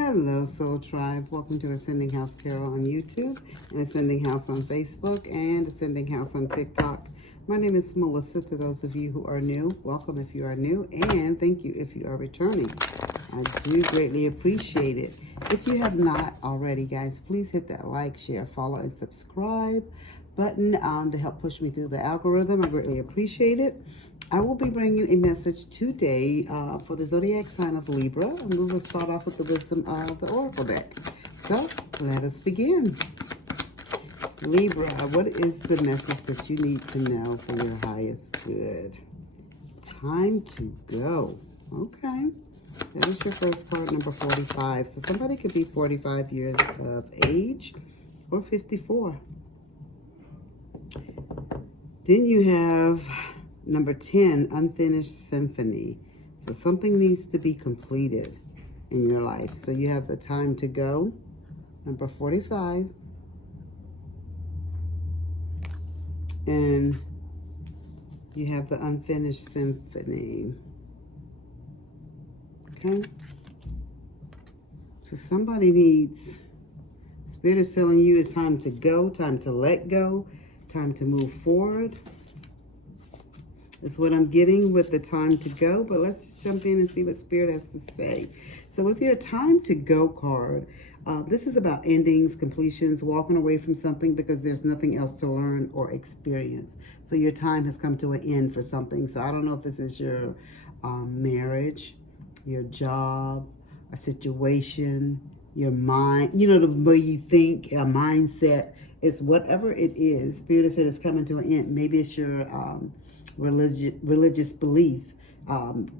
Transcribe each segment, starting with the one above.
Hello, Soul Tribe. Welcome to Ascending House Tarot on YouTube and Ascending House on Facebook and Ascending House on TikTok. My name is Melissa. To those of you who are new, welcome if you are new, and thank you if you are returning. I do greatly appreciate it. If you have not already, guys, please hit that like, share, follow, and subscribe button to help push me through the algorithm. I greatly appreciate it. I will be bringing a message today for the zodiac sign of Libra, and we will start off with the wisdom of the Oracle deck. So, let us begin. Libra, what is the message that you need to know for your highest good? Time to go. Okay. That is your first card, number 45. So somebody could be 45 years of age or 54. Then you have number 10, unfinished symphony. So something needs to be completed in your life. So you have the time to go, number 45. And you have the unfinished symphony. Okay. So somebody needs, Spirit is telling you it's time to go, time to let go, time to move forward. That's what I'm getting with the time to go, but let's just jump in and see what Spirit has to say. So with your time to go card, this is about endings, completions, walking away from something because there's nothing else to learn or experience. So your time has come to an end for something. So I don't know if this is your marriage, your job, a situation, your mind, you know, the way you think, a mindset. It's whatever it is. Spirit has said it's coming to an end. Maybe it's your religious belief,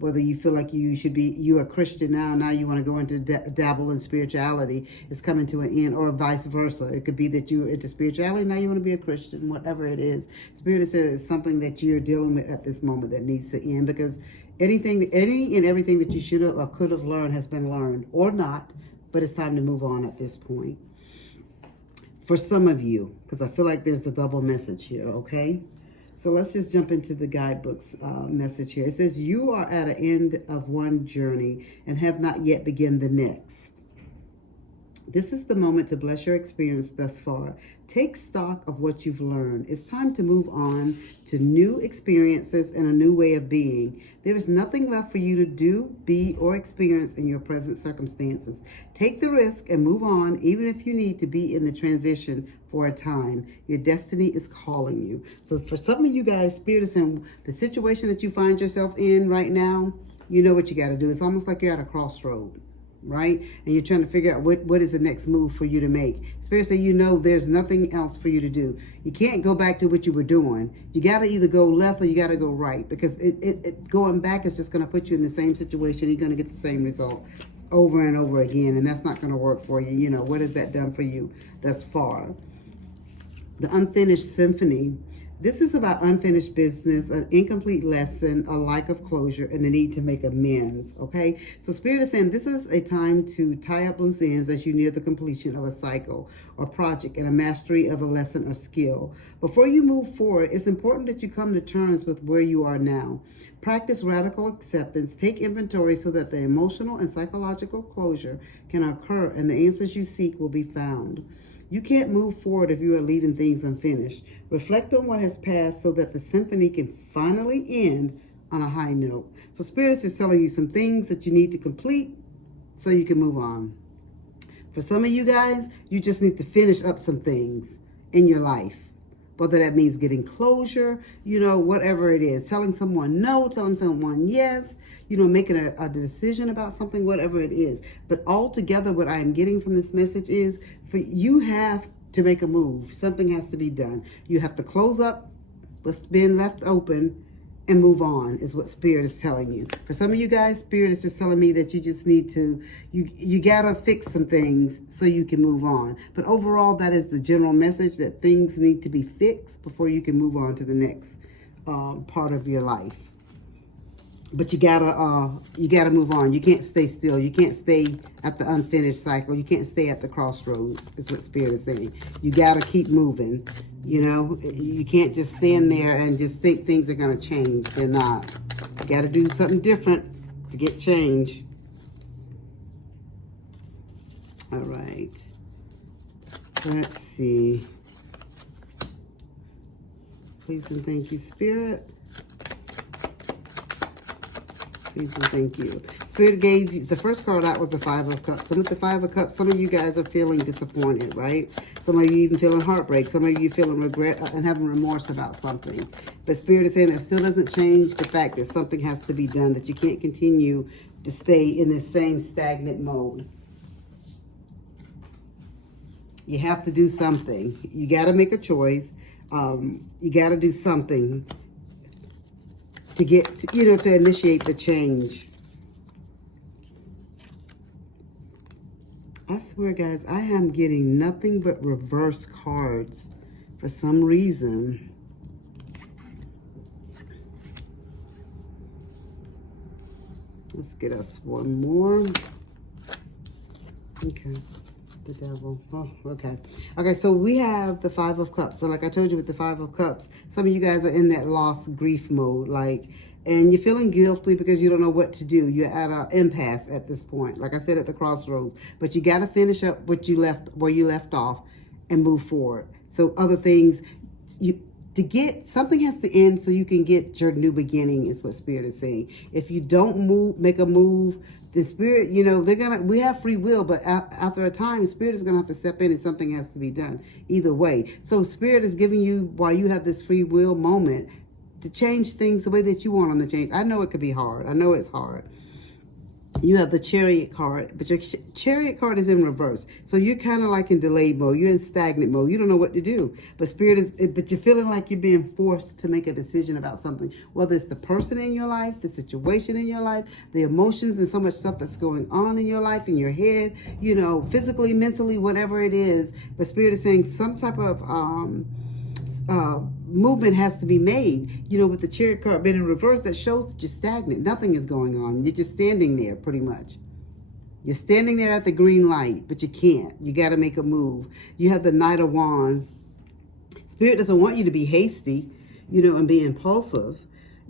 whether you feel like you're a Christian now you want to go into dabble in spirituality, it's coming to an end, or vice versa. It could be that you're into spirituality, now you want to be a Christian, whatever it is. Spirit says it's something that you're dealing with at this moment that needs to end, because any and everything that you should have or could have learned has been learned, or not, but it's time to move on at this point. For some of you, because I feel like there's a double message here, okay? So let's just jump into the guidebook's message here. It says, you are at an end of one journey and have not yet begun the next. This is the moment to bless your experience thus far. Take stock of what you've learned. It's time to move on to new experiences and a new way of being. There is nothing left for you to do, be, or experience in your present circumstances. Take the risk and move on, even if you need to be in the transition for a time. Your destiny is calling you. So for some of you guys, Spirit is in the situation that you find yourself in right now. You know what you got to do. It's almost like you're at a crossroad, right? And you're trying to figure out what is the next move for you to make. Spirit says, you know, there's nothing else for you to do. You can't go back to what you were doing. You got to either go left or you got to go right, because going back is just going to put you in the same situation. You're going to get the same result over and over again, and that's not going to work for you. You know, what has that done for you thus far? The unfinished symphony. This is about unfinished business, an incomplete lesson, a lack of closure, and the need to make amends, okay? So Spirit is saying this is a time to tie up loose ends as you near the completion of a cycle or project and a mastery of a lesson or skill. Before you move forward, it's important that you come to terms with where you are now. Practice radical acceptance. Take inventory so that the emotional and psychological closure can occur and the answers you seek will be found. You can't move forward if you are leaving things unfinished. Reflect on what has passed so that the symphony can finally end on a high note. So Spirit is just telling you some things that you need to complete so you can move on. For some of you guys, you just need to finish up some things in your life. Whether that means getting closure, you know, whatever it is. Telling someone no, telling someone yes, you know, making a decision about something, whatever it is. But altogether, what I am getting from this message is, you have to make a move. Something has to be done. You have to close up what's been left open and move on, is what Spirit is telling you. For some of you guys, Spirit is just telling me that you just need to, you gotta fix some things so you can move on. But overall, that is the general message, that things need to be fixed before you can move on to the next part of your life. But you gotta move on. You can't stay still. You can't stay at the unfinished cycle. You can't stay at the crossroads, is what Spirit is saying. You gotta keep moving. You know, you can't just stand there and just think things are gonna change. They're not. You gotta do something different to get change. All right. Let's see. Please and thank you, Spirit. Please and thank you. Spirit gave you, the first card out was the Five of Cups. So with the Five of Cups, some of you guys are feeling disappointed, right? Some of you even feeling heartbreak. Some of you feeling regret and having remorse about something. But Spirit is saying that still doesn't change the fact that something has to be done, that you can't continue to stay in this same stagnant mode. You have to do something. You got to make a choice. You got to do something to get, to initiate the change. I swear, guys, I am getting nothing but reverse cards for some reason. Let's get us one more. Okay. The devil. Oh, okay. Okay, so we have the Five of Cups. So like I told you with the Five of Cups, some of you guys are in that lost grief mode, and you're feeling guilty because you don't know what to do. You're at an impasse at this point, like I said, at the crossroads. But you got to finish up where you left off and move forward. So other things, something has to end so you can get your new beginning, is what Spirit is saying. If you don't make a move, the Spirit, we have free will, but after a time, Spirit is going to have to step in and something has to be done either way. So Spirit is giving you, while you have this free will moment, to change things the way that you want them to change. I know it could be hard. I know it's hard. You have the Chariot card, but your Chariot card is in reverse. So you're kind of like in delayed mode. You're in stagnant mode. You don't know what to do. But but you're feeling like you're being forced to make a decision about something. Whether it's the person in your life, the situation in your life, the emotions and so much stuff that's going on in your life, in your head, physically, mentally, whatever it is. But Spirit is saying some type of movement has to be made. With the Chariot card being in reverse, that shows that you're stagnant. Nothing is going on. You're just standing there, pretty much. You're standing there at the green light, but you can't. You got to make a move. You have the Knight of Wands. Spirit doesn't want you to be hasty, and be impulsive,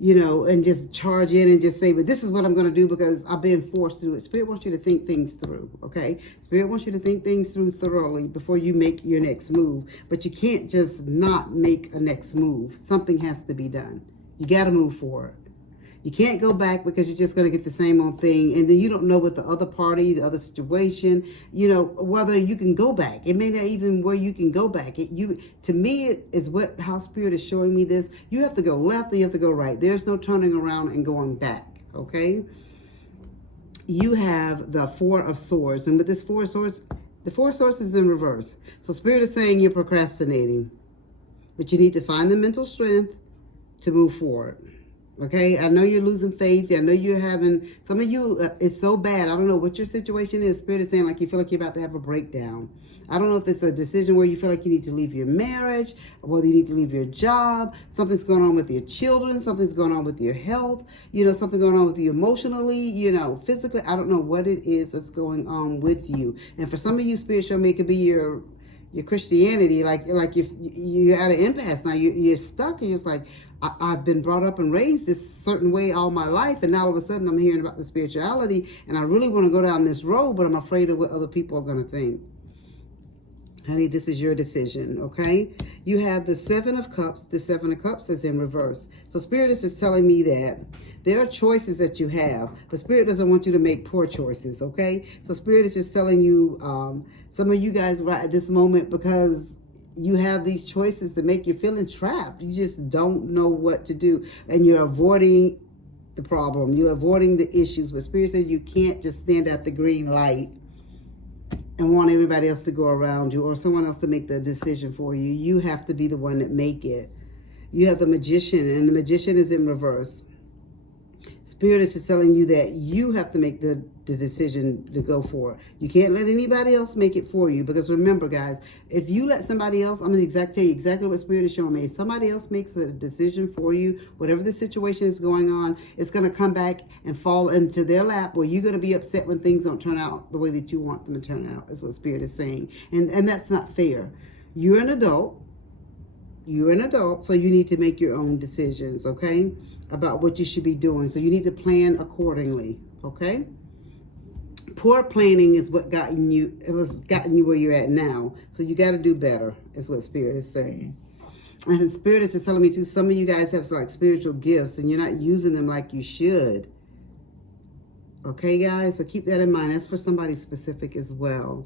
and just charge in and just say, but this is what I'm going to do because I've been forced to do it. Spirit wants you to think things through, okay? Spirit wants you to think things through thoroughly before you make your next move. But you can't just not make a next move. Something has to be done. You got to move forward. You can't go back because you're just going to get the same old thing. And then you don't know what the other party, the other situation, whether you can go back. It may not even where you can go back. To me, it is how Spirit is showing me this. You have to go left or you have to go right. There's no turning around and going back, okay? You have the Four of Swords. And with this Four of Swords, the Four of Swords is in reverse. So Spirit is saying you're procrastinating. But you need to find the mental strength to move forward. Okay, I know you're losing faith. I know you're having, some of you, it's so bad. I don't know what your situation is. Spirit is saying like you feel like you're about to have a breakdown. I don't know if it's a decision where you feel like you need to leave your marriage, or whether you need to leave your job. Something's going on with your children. Something's going on with your health. Something going on with you emotionally, physically. I don't know what it is that's going on with you. And for some of you, Spirit show me it could be your Christianity, like you're at an impasse now. You're stuck, and you're just like, I've been brought up and raised this certain way all my life, and now all of a sudden I'm hearing about the spirituality, and I really want to go down this road, but I'm afraid of what other people are going to think. Honey, this is your decision, okay? You have the Seven of Cups. The Seven of Cups is in reverse. So Spirit is just telling me that there are choices that you have, but Spirit doesn't want you to make poor choices, okay? So Spirit is just telling you, some of you guys right at this moment, because you have these choices that make you feeling trapped. You just don't know what to do, and you're avoiding the problem. You're avoiding the issues. But Spirit says you can't just stand at the green light and want everybody else to go around you or someone else to make the decision for you. You have to be the one that make it. You have the Magician, and the Magician is in reverse. Spirit is just telling you that you have to make the decision to go for it. You can't let anybody else make it for you, because remember, guys, if you let somebody else, I'm going to tell you exactly what Spirit is showing me. If somebody else makes a decision for you, whatever the situation is going on, it's going to come back and fall into their lap, where you're going to be upset when things don't turn out the way that you want them to turn out, is what Spirit is saying. And that's not fair. You're an adult. You're an adult, so you need to make your own decisions, okay, about what you should be doing. So you need to plan accordingly, okay? Poor planning is what gotten you, it was gotten you where you're at now. So you got to do better, is what Spirit is saying. And the Spirit is just telling me too, some of you guys have like spiritual gifts and you're not using them like you should. Okay, guys? So keep that in mind. That's for somebody specific as well.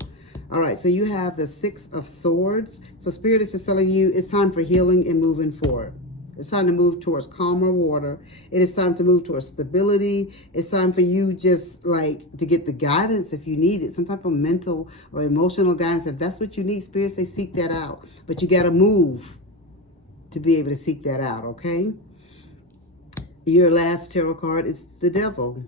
All right, so you have the 6 of Swords. So Spirit is just telling you it's time for healing and moving forward. It's time to move towards calmer water. It is time to move towards stability. It's time for you just like to get the guidance if you need it. Some type of mental or emotional guidance. If that's what you need, Spirit say seek that out. But you got to move to be able to seek that out, okay? Your last tarot card is the Devil.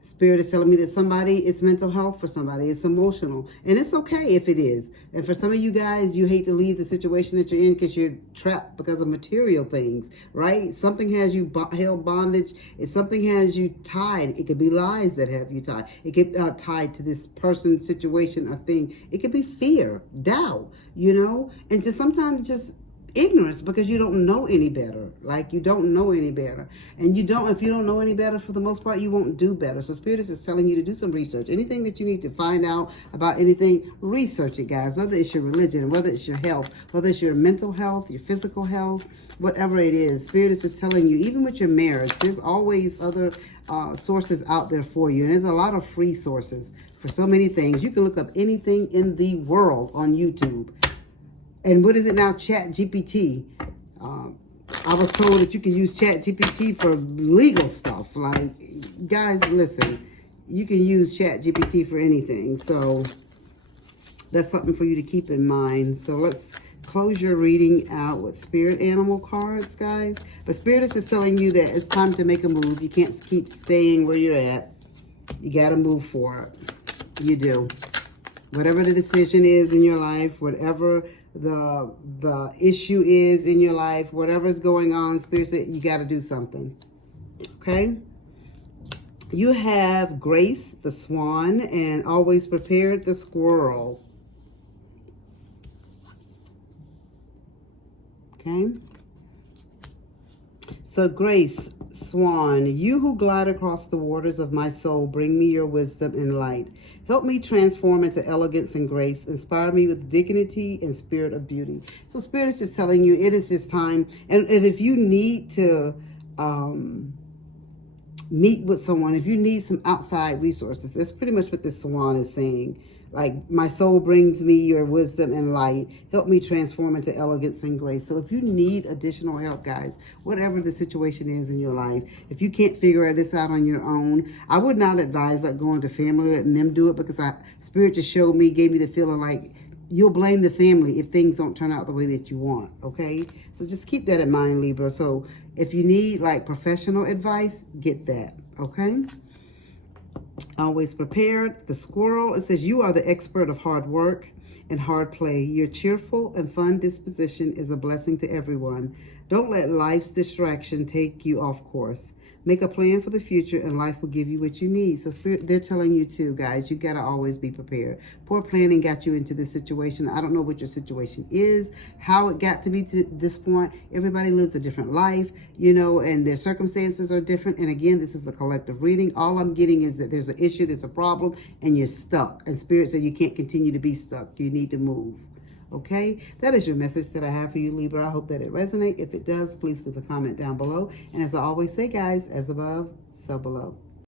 Spirit is telling me that somebody, it's mental health for somebody. It's emotional. And it's okay if it is. And for some of you guys, you hate to leave the situation that you're in because you're trapped because of material things, right? Something has you held bondage. If something has you tied, it could be lies that have you tied. It could tied to this person, situation, or thing. It could be fear, doubt, you know? And just sometimes just ignorance because you don't know any better. Like you don't know any better. And if you don't know any better, for the most part, you won't do better. So Spirit is just telling you to do some research. Anything that you need to find out about anything, research it, guys. Whether it's your religion, whether it's your health, whether it's your mental health, your physical health, whatever it is. Spirit is just telling you, even with your marriage, there's always other sources out there for you. And there's a lot of free sources for so many things. You can look up anything in the world on YouTube. And what is it now? Chat GPT. I was told that you can use Chat GPT for legal stuff. Like, guys, listen, you can use Chat GPT for anything. So that's something for you to keep in mind. So let's close your reading out with Spirit Animal cards, guys. But Spirit is just telling you that it's time to make a move. You can't keep staying where you're at. You got to move forward. You do. Whatever the decision is in your life, whatever the issue is in your life, whatever's going on, Spirit said you got to do something. Okay? You have Grace, the Swan, and Always Prepared, the Squirrel. Okay? So Grace, Swan, you who glide across the waters of my soul, bring me your wisdom and light. Help me transform into elegance and grace. Inspire me with dignity and spirit of beauty. So Spirit is just telling you it is just time. And if you need to meet with someone, if you need some outside resources, that's pretty much what this Swan is saying. Like, my soul brings me your wisdom and light. Help me transform into elegance and grace. So if you need additional help, guys, whatever the situation is in your life, if you can't figure this out on your own, I would not advise like going to family, letting them do it, because Spirit just showed me, gave me the feeling like you'll blame the family if things don't turn out the way that you want, okay? So just keep that in mind, Libra. So if you need like professional advice, get that, okay? Always Prepared, the Squirrel. It says, you are the expert of hard work and hard play. Your cheerful and fun disposition is a blessing to everyone. Don't let life's distraction take you off course. Make a plan for the future and life will give you what you need. So Spirit, they're telling you too, guys, you got to always be prepared. Poor planning got you into this situation. I don't know what your situation is, how it got to be to this point. Everybody lives a different life, you know, and their circumstances are different. And again, this is a collective reading. All I'm getting is that there's an issue, there's a problem, and you're stuck. And Spirit said you can't continue to be stuck. You need to move. Okay, that is your message that I have for you, Libra. I hope that it resonates. If it does, please leave a comment down below. And as I always say, guys, as above, so below.